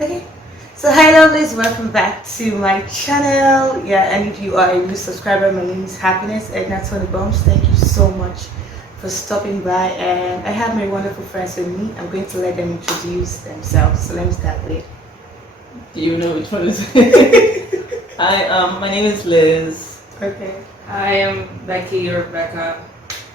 Okay. So hi lovelies, welcome back to my channel. Yeah, and if you are a new subscriber, my name is Happiness and that's on the bombs. Thank you so much for stopping by, and I have my wonderful friends with me. I'm going to let them introduce themselves. So let me start with. Do you know which one is it? Hi, my name is Liz. Okay. I am Becky or Becca.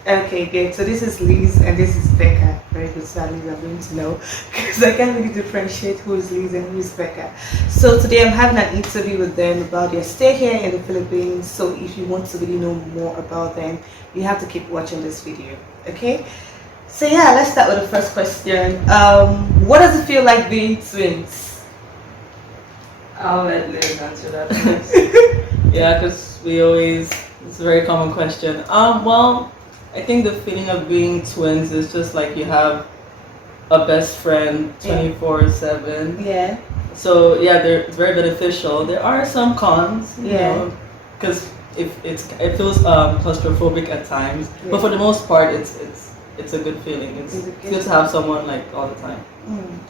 Okay, good. So this is Liz and this is Becca. Very good, so at least I'm going to know because I can't really differentiate who is Liz and who is Becca. So today I'm having an interview with them about their stay here in the Philippines. So if you want to really know more about them, you have to keep watching this video. Okay. So yeah, let's start with the first question. What does it feel like being twins? I'll let Liz answer that first. Yeah, because it's a very common question. Well, I think the feeling of being twins is just like you have a best friend 24/7. Yeah. So yeah, it's very beneficial. There are some cons, Yeah. because if it feels claustrophobic at times, Yeah. but for the most part, it's a good feeling. It's Is it good to have someone like all the time.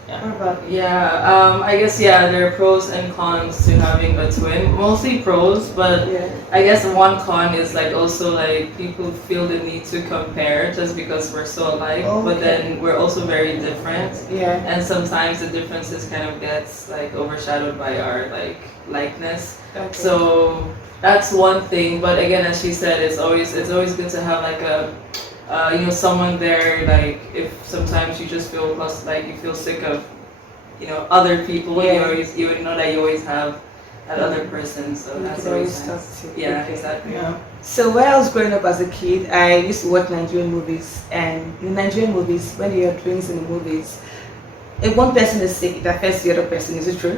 Yeah. What about you? Yeah, I guess there are pros and cons to having a twin. Mostly pros, but Yeah. I guess one con is like also like people feel the need to compare just because we're so alike, but Okay. then we're also very different. Yeah. And sometimes the differences kind of gets like overshadowed by our likeness. Okay. So that's one thing. But again, as she said, it's always good to have like a someone there. Like if sometimes you just feel like you feel sick of other people. Yeah. You know that you always have that other person. So You that's can always always talk nice. to. Yeah, Okay. exactly. Yeah. So when I was growing up as a kid, I used to watch Nigerian movies, and in Nigerian movies, when you are twins in the movies, if one person is sick, it affects the other person. Is it true?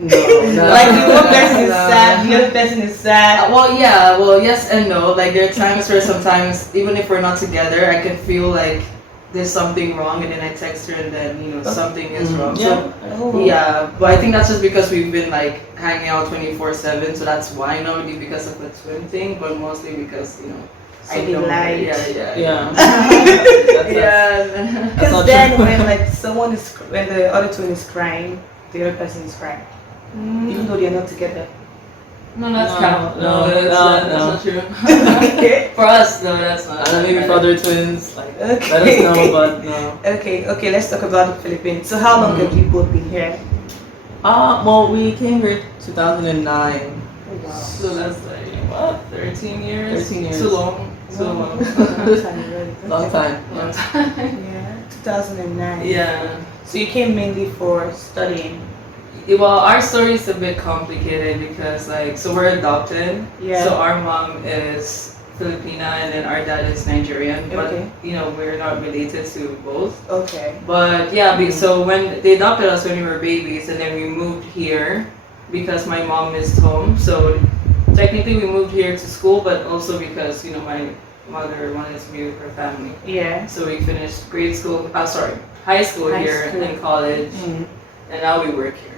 No, Like if one person is No. sad, the other person is sad. Well, yes and no. Like there are times where sometimes even if we're not together, I can feel like there's something wrong, and then I text her, and then something is wrong. So Oh. yeah, but I think that's just because we've been like hanging out 24/7, so that's why, not really because of the twin thing, but mostly because So they lied. Yeah. Yeah. Because then when like when the other twin is crying, the other person is crying, even though they're not together. No, that's No, cap. no, That's no. not true. Okay. For us, no, that's not. And then maybe for other twins, like Okay. let us know, but no. Okay, let's talk about the Philippines. So how long have you both been here? Well, we came here 2009. Wow. So that's like what, 13 years? 13 years. Too long. Too long. Long time. Long time. Yeah, 2009. Yeah. So you came mainly for studying. Well, our story is a bit complicated because so we're adopted. Yeah. So our mom is Filipina and then our dad is Nigerian. But Okay. we're not related to both. Okay. But yeah, so when they adopted us when we were babies, and then we moved here because my mom missed home. So technically we moved here to school, but also because my mother wanted to be with her family. Yeah. So we finished high school High here school. and college, and now we work here.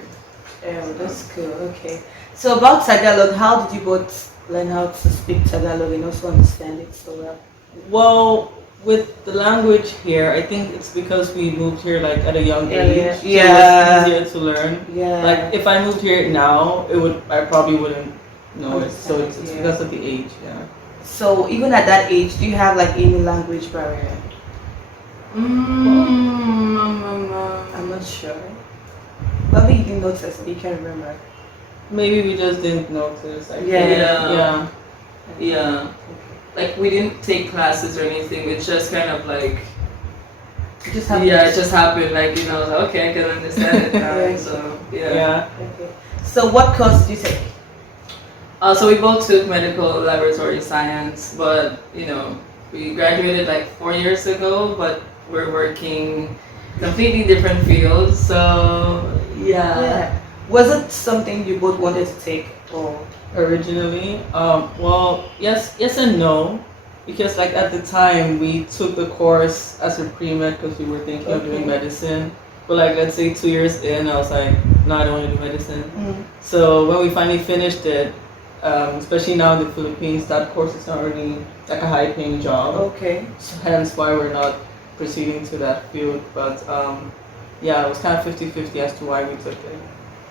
Oh, that's cool. Okay. So about Tagalog, how did you both learn how to speak Tagalog and also understand it so well? Well, with the language here, I think it's because we moved here like at a young Yeah. age. So Yeah. it's easier to learn. Yeah. Like if I moved here now, I probably wouldn't know it. So it's Yeah. because of the age. Yeah. So even at that age, do you have like any language barrier? I'm not sure. Maybe you didn't notice, but you can't remember. Maybe we just didn't notice. I think. Yeah. Yeah. Yeah. Like we didn't take classes or anything. It's just kind of like It just happened. it just happened. Like okay, I can understand it now. Yeah. So yeah. Yeah. Okay. So what course did you take? So we both took medical laboratory science, but we graduated like 4 years ago, but we're working completely different fields. So yeah. Was it something you both wanted to take or? Originally, well, yes and no, because like at the time we took the course as a pre-med because we were thinking of doing Okay. medicine. But like let's say 2 years in, I was like, no, I don't want to do medicine. So when we finally finished it, especially now in the Philippines, that course is not really like a high-paying job. Okay. So hence why we're not proceeding to that field. But yeah, it was kind of 50-50 as to why we took it.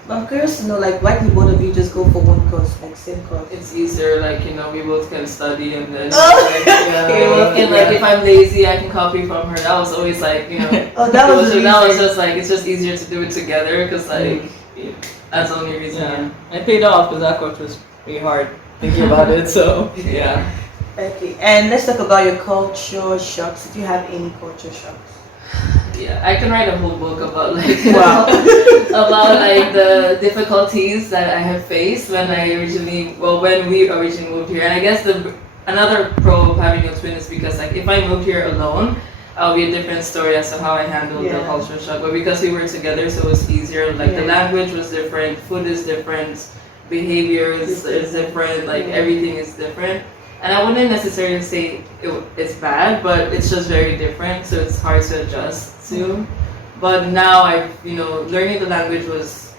I'm curious to know, like, why did both of you just go for one course, like same course? It's easier, like, we both can study and then Oh, like, we both can, like, if I'm lazy I can copy from her. That was always like, Oh, that was the that was reason. just like, it's just easier to do it together because like that's the only reason. Yeah, it paid off because that course was pretty hard thinking about it. So Yeah. Okay, and let's talk about your culture shocks. If you have any culture shocks. Yeah, I can write a whole book about like Wow. about like the difficulties that I have faced when we originally moved here. And I guess another pro of having a twin is because like if I moved here alone, I'll be a different story as to how I handled the culture shock. But because we were together, so it was easier. Like the language was different, food is different, behavior is different, like everything is different. And I wouldn't necessarily say it's bad, but it's just very different, so it's hard to adjust to. But now learning the language was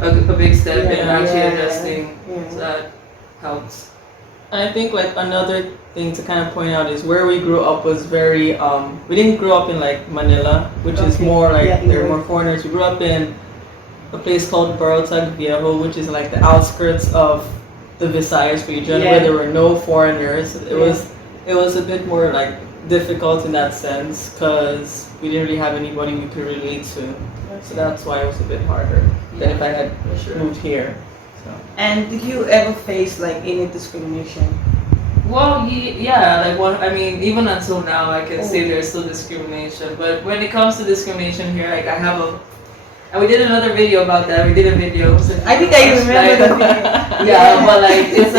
a big step in actually adjusting. So that helps. I think like another thing to kind of point out is where we grew up was very we didn't grow up in like Manila, which is more like there are more foreigners. We grew up in a place called Barotag Viejo, which is like the outskirts of the Visayas region where there were no foreigners. It was a bit more like difficult in that sense because we didn't really have anybody we could relate to. So that's why it was a bit harder than if I had moved here. So. And did you ever face like any discrimination? Well, even until now, I can say there's still discrimination. But when it comes to discrimination here, like and we did another video about that. We did a video. I think I remember the video. Yeah, but like because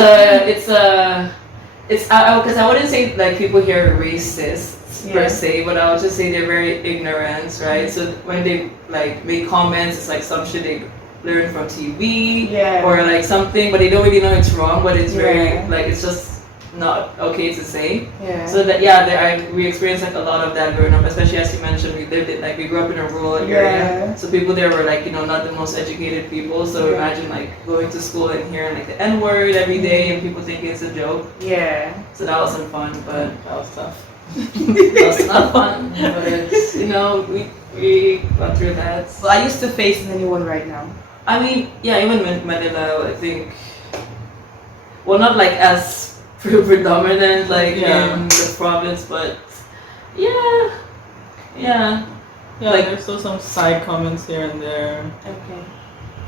I wouldn't say like people here are racist per se, but I would just say they're very ignorant, right? So when they like make comments, it's like some shit they learn from TV or like something, but they don't really know it's wrong, but it's very like it's just not okay to say. So that we experienced like a lot of that growing up, especially as you mentioned, we grew up in a rural area, so people there were like not the most educated people. So imagine like going to school and hearing like the N word every day and people thinking it's a joke. So that wasn't fun, but That was tough. that was not fun. But it's we went through that. So are you still facing anyone right now? I mean, even in Manila, I think, well, not like as predominant like in the province, but yeah, like there's still some side comments here and there. Okay.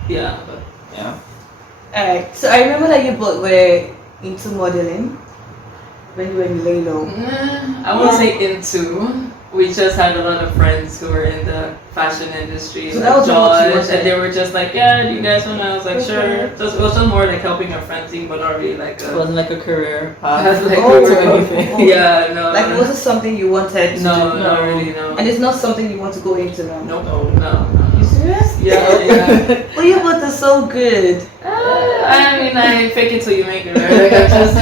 But Yeah. Alright. So I remember that you both were into modeling when you were in Lalo. I won't say into. We just had a lot of friends who were in the fashion industry, So like that was George, and they were just like, do you guys want to? I was like, sure. It was just more like helping a friend thing, but not really like It wasn't like a career path. like Oh. Yeah, no. Like it wasn't something you wanted to do. not really, no. And it's not something you want to go into now. No. You serious? Yeah. Well, you both are so good. I mean, I fake it till you make it, right? Like, I'm just,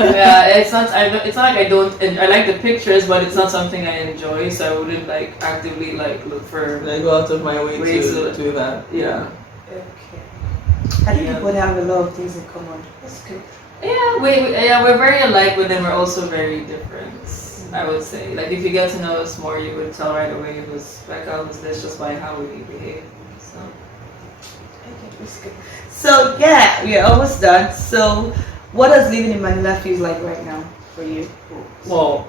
it's not. It's not like I don't. I like the pictures, but it's not something I enjoy. So I wouldn't like actively like look for. I go out of my way to do that. Yeah. Okay. I think you both have a lot of things in common. That's good. Yeah, we're very alike, but then we're also very different. I would say, like if you get to know us more, you would tell right away who's Becca, who's this, just by how we behave. So. Okay, that's good. So yeah, we're almost done. So, what does living in Manila feel like right now for you? Well,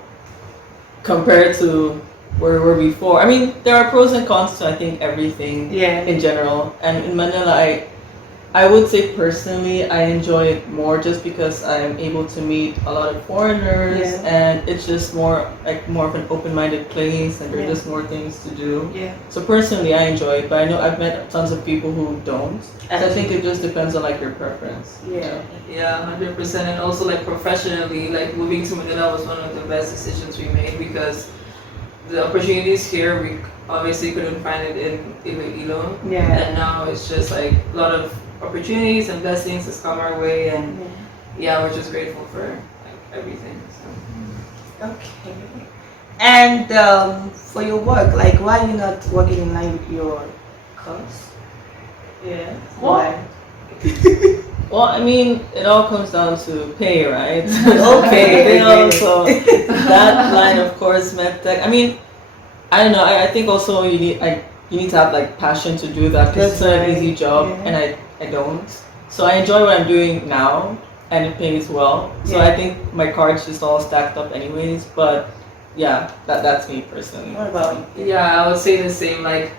compared to where we were before, I mean, there are pros and cons to I think everything in general. And in Manila, I would say personally I enjoy it more just because I'm able to meet a lot of foreigners and it's just more of an open-minded place and there's just more things to do. So personally I enjoy it, but I know I've met tons of people who don't. So I think it just depends on like your preference. Yeah, 100%. And also like professionally, like moving to Manila was one of the best decisions we made because the opportunities here we obviously couldn't find it in Iloilo. And now it's just like a lot of opportunities and blessings has come our way, and we're just grateful for like everything. So. Okay. And for your work, like why are you not working in line with your course? Why? Well, I mean, it all comes down to pay, right? Okay. So that line, of course, medtech. I mean, I don't know. I think also you need to have like passion to do that because it's not an easy job, and I don't. So I enjoy what I'm doing now, and it pays well. So I think my cards just all stacked up anyways. But yeah, that's me personally. What about you? Yeah, I would say the same. Like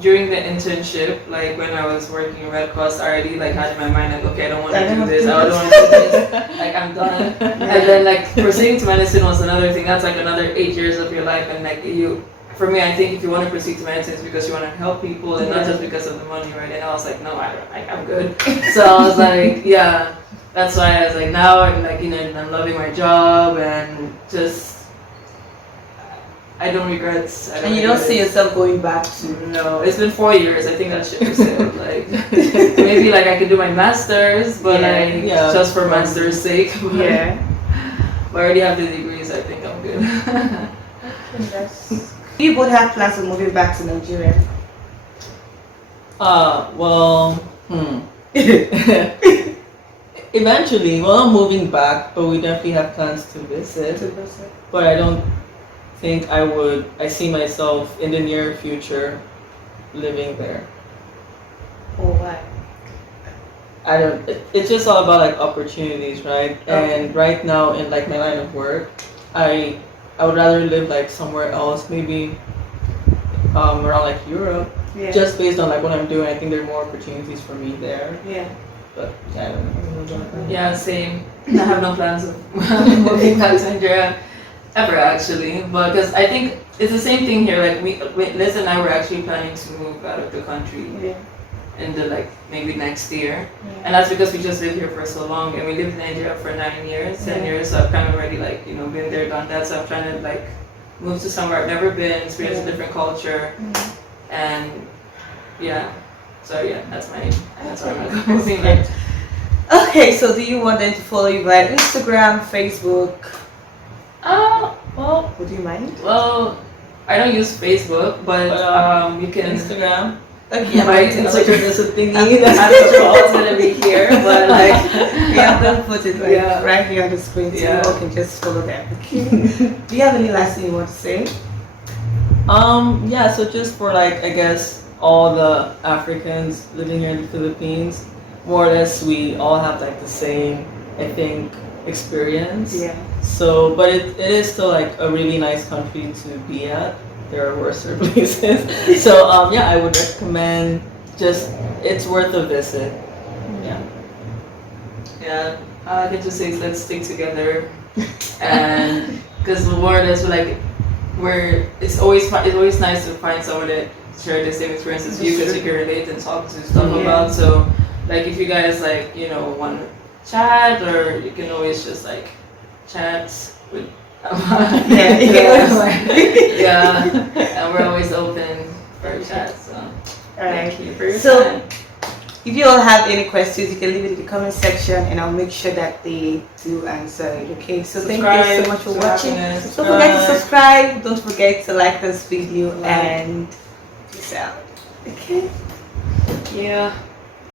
during the internship, like when I was working in Red Cross, I already like had in my mind like, okay, I don't want to do this. I don't want to do this. Like I'm done. And then like proceeding to medicine was another thing. That's like another 8 years of your life, and like you. For me, I think if you want to proceed to medicine, it's because you want to help people and not just because of the money, right? And I was like, no, I'm good. So I was like, yeah, that's why I was like, now I'm like, I'm loving my job and just, I don't regret. And you don't see yourself going back to? No, it's been 4 years. I think that shit was said. Like, maybe like I could do my master's, but just for master's sake. But I already have the degrees. I think I'm good. Do you both have plans of moving back to Nigeria? Well, eventually, well, not moving back, but we definitely have plans to visit. But I don't think I see myself in the near future living there. Oh, why? I don't, it's just all about like opportunities, right? And right now in like my line of work, I would rather live like somewhere else, maybe around like Europe, just based on like what I'm doing. I think there are more opportunities for me there. Yeah. But I don't know. Yeah, same. I have no plans of moving back to Nigeria ever, actually. But because I think it's the same thing here. Like Liz and I were actually planning to move out of the country in the like maybe next year, and that's because we just lived here for so long, and we lived in Nigeria for 9 years, 10 years. So I've kind of already like been there, done that. So I'm trying to like move to somewhere I've never been, experience a different culture, and so that's why I'm moving back. Okay, so do you want them to follow you by Instagram, Facebook? Well, Would you mind? Well, I don't use Facebook, but you can Instagram. Okay, my Instagram is a thingy. I'm not sure what's gonna be here, but like I'm gonna put it right here on the screen so you all can just follow them. Okay. Do you have any last thing you want to say? So just for like I guess all the Africans living here in the Philippines, more or less we all have like the same, I think, experience. Yeah. So, but it is still like a really nice country to be at. There are worse places. So, I would recommend it's worth a visit. Yeah. I can just say let's stick together, and because the more that's like it's always nice to find someone that share the same experiences as you, because you can relate and talk to stuff about. So, like if you guys like want to chat, or you can always just like chat with. And we're always open for chat. So thank you for your time. If you all have any questions, you can leave it in the comment section, and I'll make sure that they do answer it. Okay, so thank you so much for watching. Don't forget to subscribe. Don't forget to like this video, and peace out. Okay. Yeah.